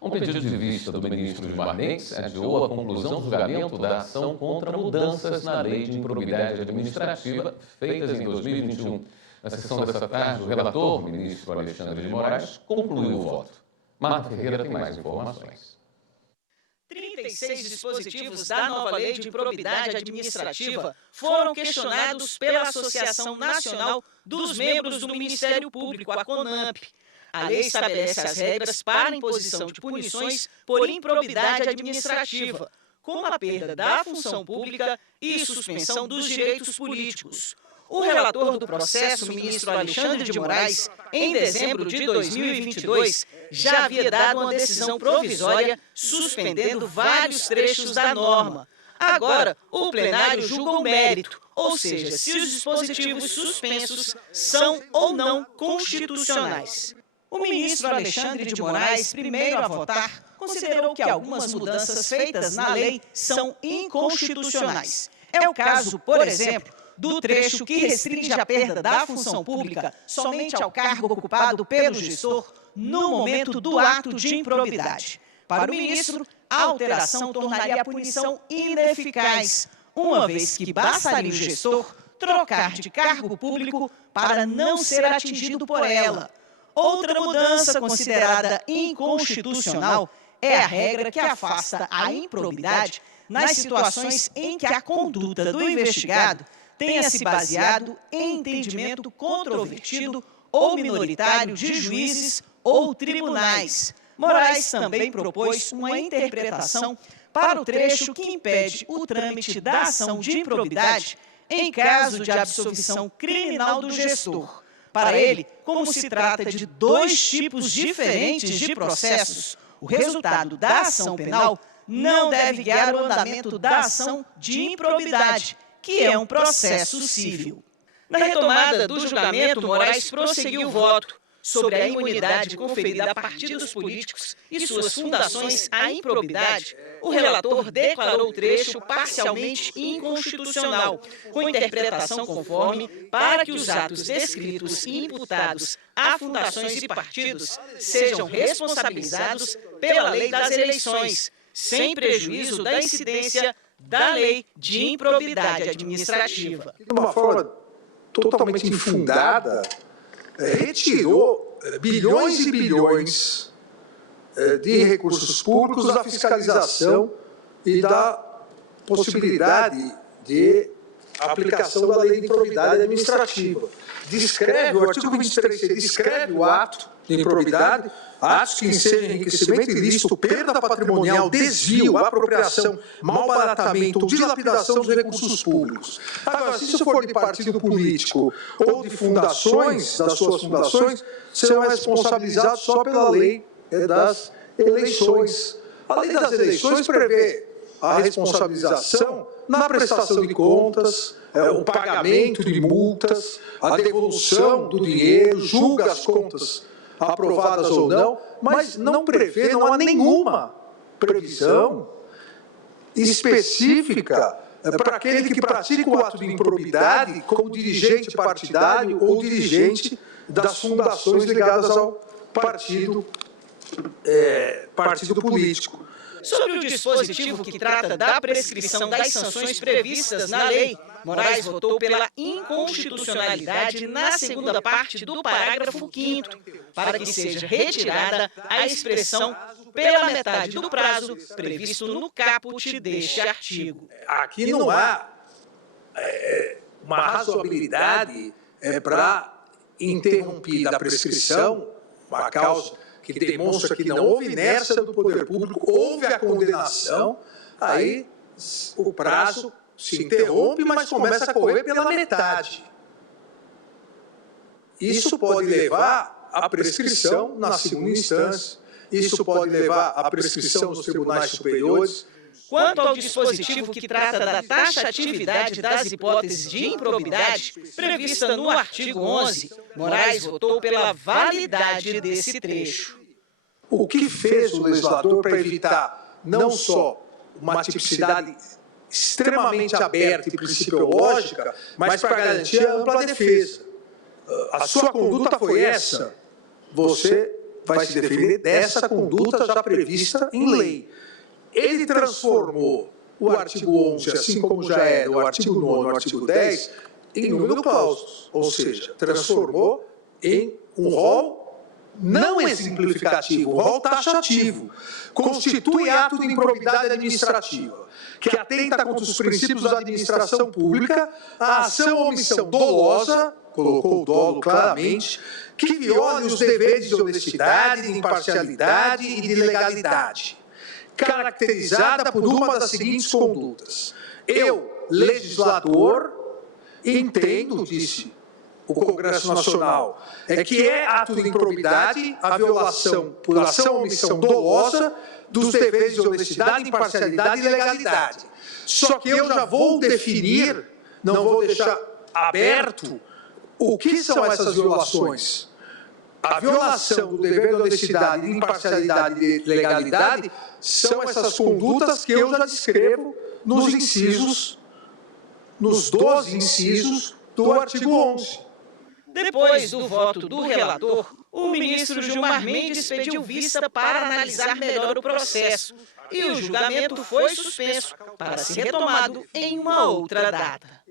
Um pedido de vista do ministro Gilmar Mendes adiou a conclusão do julgamento da ação contra mudanças na Lei de Improbidade Administrativa feitas em 2021. Na sessão desta tarde, o relator, o ministro Alexandre de Moraes, concluiu o voto. Marta Ferreira tem mais informações. 36 dispositivos da nova Lei de Improbidade Administrativa foram questionados pela Associação Nacional dos Membros do Ministério Público, a CONAMP. A lei estabelece as regras para a imposição de punições por improbidade administrativa, como a perda da função pública e suspensão dos direitos políticos. O relator do processo, o ministro Alexandre de Moraes, em dezembro de 2022, já havia dado uma decisão provisória suspendendo vários trechos da norma. Agora, o plenário julga o mérito, ou seja, se os dispositivos suspensos são ou não constitucionais. O ministro Alexandre de Moraes, primeiro a votar, considerou que algumas mudanças feitas na lei são inconstitucionais. É o caso, por exemplo, do trecho que restringe a perda da função pública somente ao cargo ocupado pelo gestor no momento do ato de improbidade. Para o ministro, a alteração tornaria a punição ineficaz, uma vez que bastaria o gestor trocar de cargo público para não ser atingido por ela. Outra mudança considerada inconstitucional é a regra que afasta a improbidade nas situações em que a conduta do investigado tenha se baseado em entendimento controvertido ou minoritário de juízes ou tribunais. Moraes também propôs uma interpretação para o trecho que impede o trâmite da ação de improbidade em caso de absolvição criminal do gestor. Para ele, como se trata de dois tipos diferentes de processos, o resultado da ação penal não deve guiar o andamento da ação de improbidade, que é um processo civil. Na retomada do julgamento, Moraes prosseguiu o voto sobre a imunidade conferida a partidos políticos e suas fundações à improbidade. O relator declarou o trecho parcialmente inconstitucional, com interpretação conforme, para que os atos descritos e imputados a fundações e partidos sejam responsabilizados pela lei das eleições, sem prejuízo da incidência da lei de improbidade administrativa. De uma forma totalmente infundada, retirou bilhões e bilhões de recursos públicos da fiscalização e da possibilidade de aplicação da lei de improbidade administrativa. Descreve, o artigo 23C descreve o ato de improbidade, atos que ensejem enriquecimento ilícito, perda patrimonial, desvio, apropriação, malbaratamento ou dilapidação dos recursos públicos. Agora, se isso for de partido político ou de fundações, das suas fundações, serão responsabilizados só pela lei das eleições. A lei das eleições prevê a responsabilização na prestação de contas, o pagamento de multas, a devolução do dinheiro, julga as contas aprovadas ou não, mas não prevê, não há nenhuma previsão específica para aquele que pratica o ato de improbidade como dirigente partidário ou dirigente das fundações ligadas ao partido político. Sobre o dispositivo que trata da prescrição das sanções previstas na lei, Moraes votou pela inconstitucionalidade na segunda parte do parágrafo 5º, para que seja retirada a expressão pela metade do prazo previsto no caput deste artigo. Aqui não há uma razoabilidade para interrompida a prescrição, uma causa que demonstra que não houve inércia do poder público, houve a condenação, aí o prazo se interrompe, mas começa a correr pela metade. Isso pode levar à prescrição na segunda instância, isso pode levar à prescrição nos tribunais superiores. Quanto ao dispositivo que trata da taxatividade das hipóteses de improbidade, prevista no artigo 11, Moraes votou pela validade desse trecho. O que fez o legislador para evitar não só uma tipicidade extremamente aberta e principiológica, mas para garantir a ampla defesa? A sua conduta foi essa. Você vai se defender dessa conduta já prevista em lei. Ele transformou o artigo 11, assim como já era o artigo 9 e o artigo 10, em número clausus, ou seja, transformou em um rol não exemplificativo, um rol taxativo. Constitui ato de improbidade administrativa, que atenta contra os princípios da administração pública, a ação ou omissão dolosa, colocou o dolo claramente, que viole os deveres de honestidade, de imparcialidade e de legalidade, caracterizada por uma das seguintes condutas. Eu, legislador, entendo, disse o Congresso Nacional, que é ato de improbidade a violação, por ação ou omissão dolosa, dos deveres de honestidade, imparcialidade e legalidade. Só que eu já vou definir, não vou deixar aberto, o que são essas violações. A violação do dever de honestidade, de imparcialidade e de legalidade são essas condutas que eu já descrevo nos incisos, nos 12 incisos do artigo 11. Depois do voto do relator, o ministro Gilmar Mendes pediu vista para analisar melhor o processo e o julgamento foi suspenso para ser retomado em uma outra data.